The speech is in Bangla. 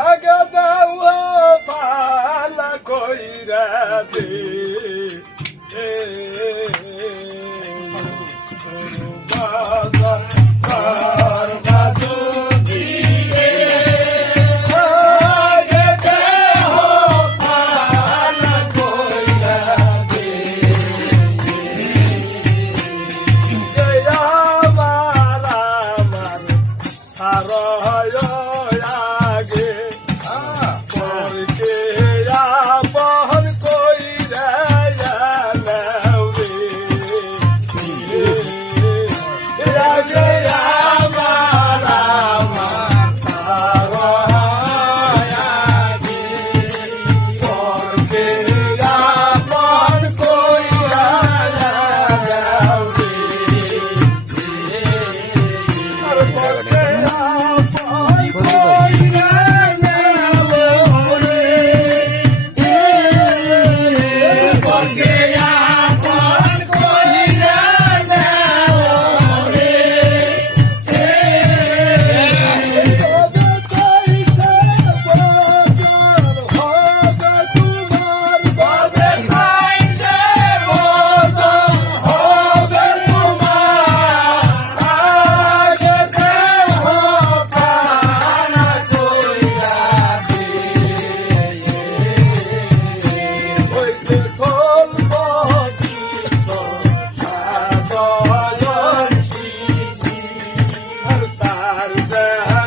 আগে যাওয়া পালা কইরা দে Hare